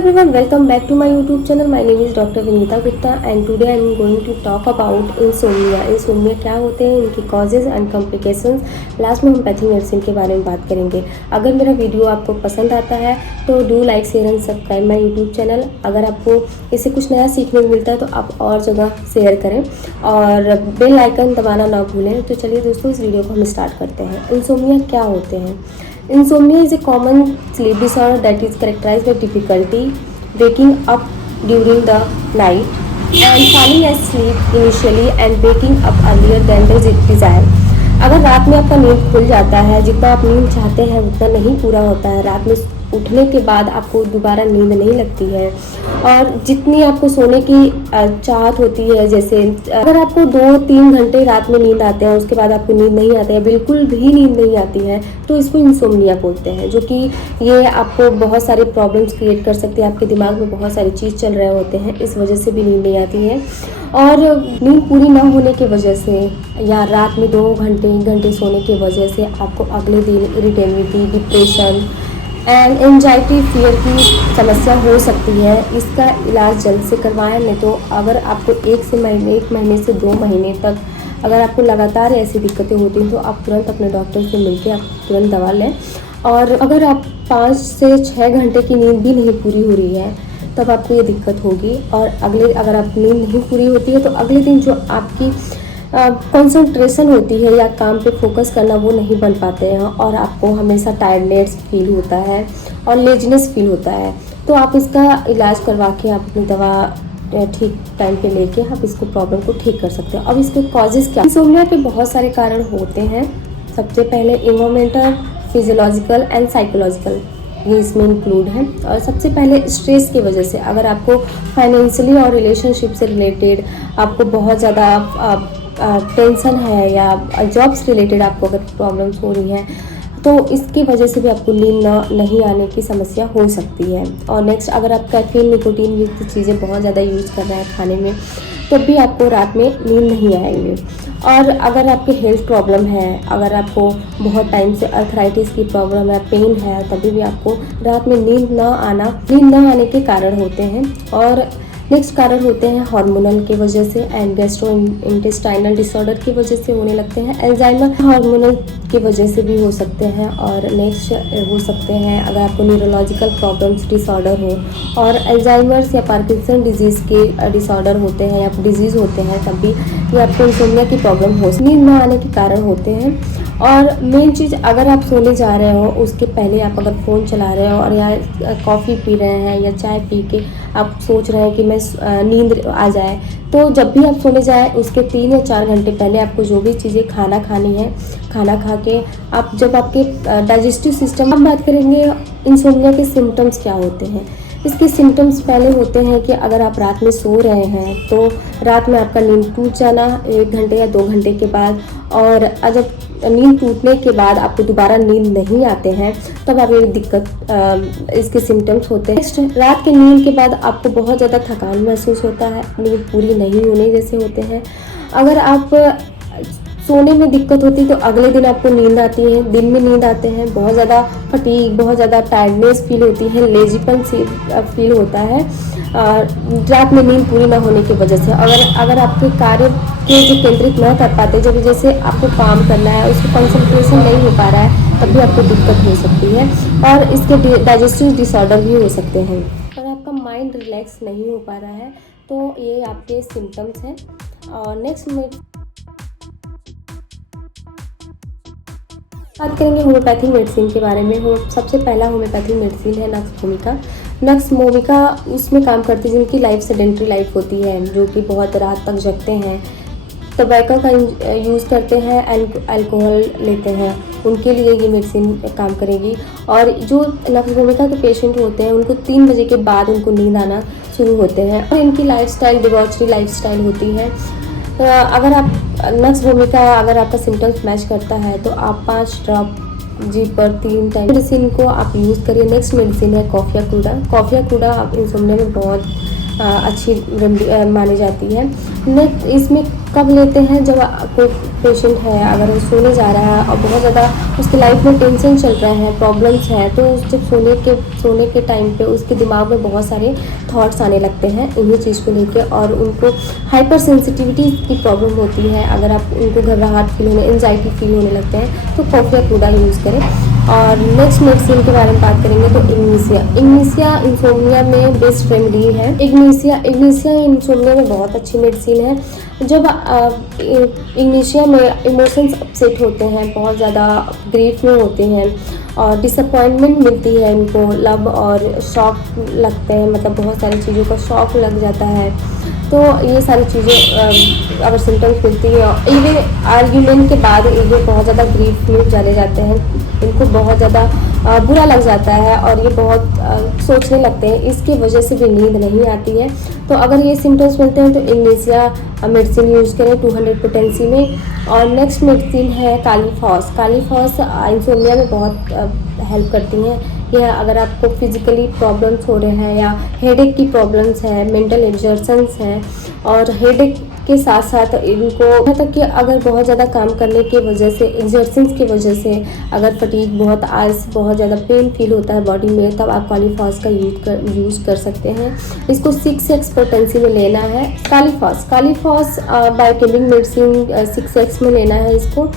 Everyone, welcome back to my YouTube channel. My name is Dr. Vinita Gupta and today I am going to talk about insomnia. Insomnia क्या होते हैं, इनकी causes and complications, last में हम pathy medicine के बारे में बात करेंगे। अगर मेरा वीडियो आपको पसंद आता है तो do like share and subscribe my YouTube channel. अगर आपको इससे कुछ नया सीखने को मिलता है तो आप और जगह शेयर करें और बेल आइकन दबाना ना भूलें। तो चलिए दोस्तों, इस वीडियो को हम स्टार्ट करते हैं। इंसोमिया क्या होते हैं? Insomnia is a common sleep disorder that is characterized by difficulty waking up during the night and falling asleep initially and waking up earlier than the desired। अगर रात में आपका नींद खुल जाता है, जितना आप नींद चाहते हैं उतना नहीं पूरा होता है, रात में उठने के बाद आपको दोबारा नींद नहीं लगती है और जितनी आपको सोने की चाहत होती है, जैसे अगर आपको 2-3 घंटे रात में नींद आते हैं उसके बाद आपको नींद नहीं आती है, बिल्कुल भी नींद नहीं आती है, तो इसको इंसोम्निया बोलते हैं। जो कि ये आपको बहुत सारे प्रॉब्लम्स क्रिएट कर सकती है। आपके दिमाग में बहुत सारी चीज़ चल रहे होते हैं, इस वजह से भी नींद नहीं आती है। और नींद पूरी ना होने की वजह से या रात में 2 घंटे 1 घंटे सोने की वजह से आपको अगले दिन irritability, depression and anxiety, fear की समस्या हो सकती है। इसका इलाज जल्द से करवाएं, नहीं तो अगर आपको 1 महीने से 2 महीने तक अगर आपको लगातार ऐसी दिक्कतें होती हैं तो आप तुरंत अपने डॉक्टर से मिलकर आप तुरंत दवा लें। और अगर आप 5 से 6 घंटे की नींद भी नहीं पूरी हो रही है तब आपको ये दिक्कत होगी। और अगर आप नींद नहीं पूरी होती है तो अगले दिन जो आपकी कंसंट्रेशन होती है या काम पे फोकस करना वो नहीं बन पाते हैं और आपको हमेशा टायर्डनेस फील होता है और लेजीनेस फील होता है। तो आप इसका इलाज करवा के आप अपनी दवा ठीक टाइम पे लेके आप इसको प्रॉब्लम को ठीक कर सकते हैं। अब इसके कॉजेज़ क्या? इंसोम्निया के बहुत सारे कारण होते हैं। सबसे पहले इन्वायरमेंटल, फिजियोलॉजिकल एंड साइकोलॉजिकल, ये इसमें इंक्लूड है। और सबसे पहले स्ट्रेस की वजह से, अगर आपको फाइनेंशियली और रिलेशनशिप से रिलेटेड आपको बहुत ज़्यादा टेंशन है या जॉब्स रिलेटेड आपको अगर प्रॉब्लम्स हो रही हैं तो इसकी वजह से भी आपको नींद नहीं आने की समस्या हो सकती है। और नेक्स्ट, अगर आप कैफीन, निकोटीन युक्त चीज़ें बहुत ज़्यादा यूज़ कर रहे हैं खाने में तो भी आपको रात में नींद नहीं आएंगे। और अगर आपके हेल्थ प्रॉब्लम है, अगर आपको बहुत टाइम से अर्थराइटिस की प्रॉब्लम है, पेन है, तभी भी आपको रात में नींद न आने के कारण होते हैं। और नेक्स्ट कारण होते हैं हार्मोनल की वजह से एंड गैस्ट्रोइंटेस्टाइनल डिसऑर्डर की वजह से होने लगते हैं। अल्जाइमर हार्मोनल की वजह से भी हो सकते हैं। और नेक्स्ट हो सकते हैं अगर आपको न्यूरोलॉजिकल प्रॉब्लम्स डिसऑर्डर हो और अल्जाइमर्स या पार्किंसन डिजीज़ के डिसऑर्डर होते हैं या डिजीज़ होते हैं तब भी ये आपको इंसोम्निया की प्रॉब्लम हो, नींद न आने के कारण होते हैं। और मेन चीज़, अगर आप सोने जा रहे हो उसके पहले आप अगर फ़ोन चला रहे हो और या कॉफ़ी पी रहे हैं या चाय पी के आप सोच रहे हैं कि मैं नींद आ जाए, तो जब भी आप सोने जाएं उसके 3 या 4 घंटे पहले आपको जो भी चीज़ें खाना खानी है, खाना खा के आप जब आपके डाइजेस्टिव सिस्टम, हम बात करेंगे इंसोम्निया के सिम्टम्स क्या होते हैं। इसके सिम्टम्स पहले होते हैं कि अगर आप रात में सो रहे हैं तो रात में आपका नींद टूट जाना 1 घंटे या 2 घंटे के बाद, और जब नींद टूटने के बाद आपको दोबारा नींद नहीं आते हैं तब आप ये दिक्कत इसके सिम्टम्स होते हैं। नेक्स्ट, रात के नींद के बाद आपको बहुत ज़्यादा थकान महसूस होता है, नींद पूरी नहीं होने जैसे होते हैं। अगर आप सोने में दिक्कत होती है तो अगले दिन आपको नींद आती है, दिन में नींद आते हैं, बहुत ज़्यादा फटीग, बहुत ज़्यादा टायर्डनेस फील होती है, लेजीपन फील होता है रात में नींद पूरी ना होने की वजह से। अगर आपके कार्य के जो केंद्रित ना कर पाते, जब जैसे आपको काम करना है उसको कंसंट्रेशन नहीं हो पा रहा है तब भी आपको दिक्कत हो सकती है। और इसके डाइजेस्टिव डिसऑर्डर भी हो सकते हैं। और आपका माइंड रिलैक्स नहीं हो पा रहा है तो ये आपके सिम्टम्स हैं। और नेक्स्ट बात करेंगे होम्योपैथिक मेडिसिन के बारे में। सबसे पहला होम्योपैथिक मेडिसिन है नक्स भूमिका। नक्स भूमिका उसमें काम करती है जिनकी लाइफ सेडेंट्री लाइफ होती है, जो कि बहुत रात तक जगते हैं, टोबैको का यूज़ करते हैं, अल्कोहल लेते हैं, उनके लिए ये मेडिसिन काम करेगी। और जो नक्स भूमिका के पेशेंट होते हैं उनको 3 बजे के बाद उनको नींद आना शुरू होते हैं और इनकी लाइफस्टाइल डिबॉचरी लाइफस्टाइल होती है। अगर आप नक्स भूमिका अगर आपका सिम्टम्स मैच करता है तो आप 5 ड्रॉप जी पर 3 टाइम मेडिसिन को आप यूज़ करिए। नेक्स्ट मेडिसिन है कॉफिया क्रूडा। कॉफिया क्रूडा आप इंसोम्निया में बहुत अच्छी रेमेडी मानी जाती है। नेक्स्ट इसमें कब लेते हैं, जब कोई पेशेंट है अगर वो सोने जा रहा है और बहुत ज़्यादा उसकी लाइफ में टेंशन चल रहे हैं, प्रॉब्लम्स हैं, तो जब सोने के टाइम पे उसके दिमाग में बहुत सारे थॉट्स आने लगते हैं इन्हीं चीज़ को लेके, और उनको हाइपर सेंसिटिविटी की प्रॉब्लम होती है। अगर आप उनको घबराहट फील होने, एंजाइटी फील होने लगते हैं तो कॉफ़ी या कूड़ा यूज़ करें। और नेक्स्ट मेडिसिन के बारे में बात करेंगे तो इग्नीसिया इंसोम्निया में बेस्ट रेमेडी है। इग्नीसिया इंसोम्निया में बहुत अच्छी मेडिसिन है। जब इग्नीशिया में इमोशंस अपसेट होते हैं, बहुत ज़्यादा ग्रीफ में होते हैं और डिसअपॉइंटमेंट मिलती है इनको, लव और शॉक लगते हैं, मतलब बहुत सारी चीज़ों का शॉक लग जाता है, तो ये सारी चीज़ें अगर सिम्टम्स मिलती है, इवन आर्ग्यूमेंट के बाद ये बहुत ज़्यादा ग्रीफ में चले जाते हैं, इनको बहुत ज़्यादा बुरा लग जाता है और ये बहुत सोचने लगते हैं, इसकी वजह से भी नींद नहीं आती है। तो अगर ये सिम्टम्स मिलते हैं तो इग्नीसिया मेडिसिन यूज़ करें 200 पोटेंसी में। और नेक्स्ट मेडिसिन है कालीफॉस इंसोम्निया में बहुत हेल्प करती हैं। यह अगर आपको फिजिकली प्रॉब्लम्स हो रहे हैं या हेडेक की प्रॉब्लम्स है, मेंटल एग्जर्शंस हैं, और हेडेक के साथ साथ इनको यहाँ तक कि अगर बहुत ज़्यादा काम करने की वजह से, एग्जर्शंस की वजह से अगर फटीग, बहुत आलस, बहुत ज़्यादा पेन फील होता है बॉडी में, तब आप कालीफॉस का यूज़ कर सकते हैं। इसको 6x पोटेंसी में लेना है। कालीफॉस बायोकेमिक मेडिसिन 6x में लेना है इसको।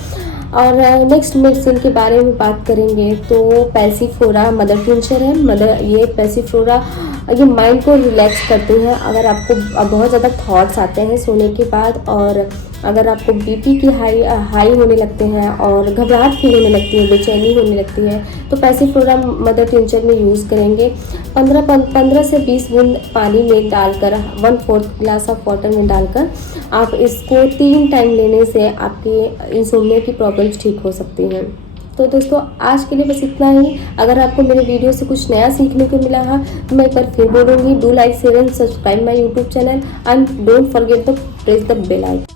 और नेक्स्ट मेडिसिन के बारे में बात करेंगे तो पैसिफोरा मदर टिंचर है। ये पैसिफोरा ये माइंड को रिलैक्स करती हैं। अगर आपको बहुत ज़्यादा थॉट्स आते हैं सोने के बाद, और अगर आपको बीपी की हाई होने लगते हैं और घबराहट फील होने लगती है, बेचैनी होने लगती है, तो पैसिफोरा मदर टिंचर में यूज़ करेंगे। 15 से 20 बूंद पानी में डालकर 1/4 ग्लास ऑफ वाटर में डालकर आप इसको 3 टाइम लेने से आपकी इंसोम्निया की प्रॉब्लम्स ठीक हो सकती हैं। तो दोस्तों आज के लिए बस इतना ही। अगर आपको मेरे वीडियो से कुछ नया सीखने को मिला है तो मैं एक बार फिर बोलूँगी, do like, share and subscribe my YouTube channel and don't forget the press the bell icon.